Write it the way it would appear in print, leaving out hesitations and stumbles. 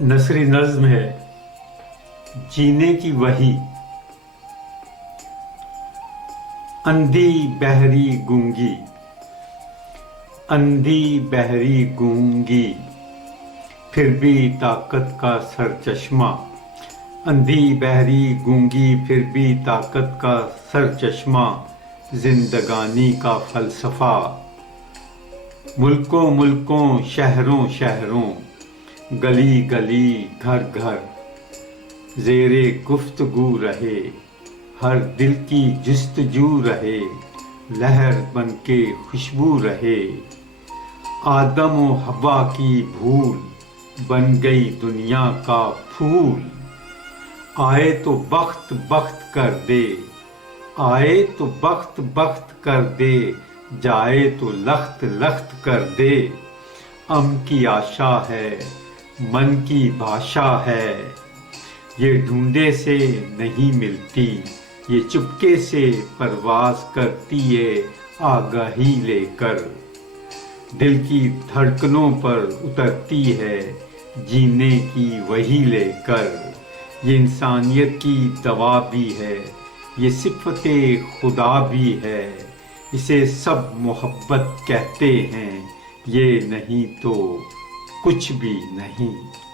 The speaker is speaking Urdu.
نثری نظم ہے جینے کی وہی۔ اندھی بہری گونگی، اندھی بہری گونگی، پھر بھی طاقت کا سر چشمہ۔ اندھی بہری گونگی پھر بھی طاقت کا سر چشمہ، زندگانی کا فلسفہ۔ ملکوں ملکوں، شہروں شہروں، گلی گلی، گھر گھر، زیر گفتگو رہے، ہر دل کی جستجو رہے، لہر بن کے خوشبو رہے۔ آدم و حوا کی بھول بن گئی دنیا کا پھول۔ آئے تو بخت بخت کر دے، آئے تو بخت بخت کر دے، جائے تو لخت لخت کر دے۔ ام کی آشا ہے، من کی بھاشا ہے، یہ ڈھونڈے سے نہیں ملتی، یہ چپکے سے پرواز کرتی ہے آگاہی لے کر۔ دل کی دھڑکنوں پر اترتی ہے جینے کی وہی لے کر۔ یہ انسانیت کی دوا بھی ہے، یہ صفت خدا بھی ہے، اسے سب محبت کہتے ہیں، یہ نہیں تو کچھ بھی نہیں۔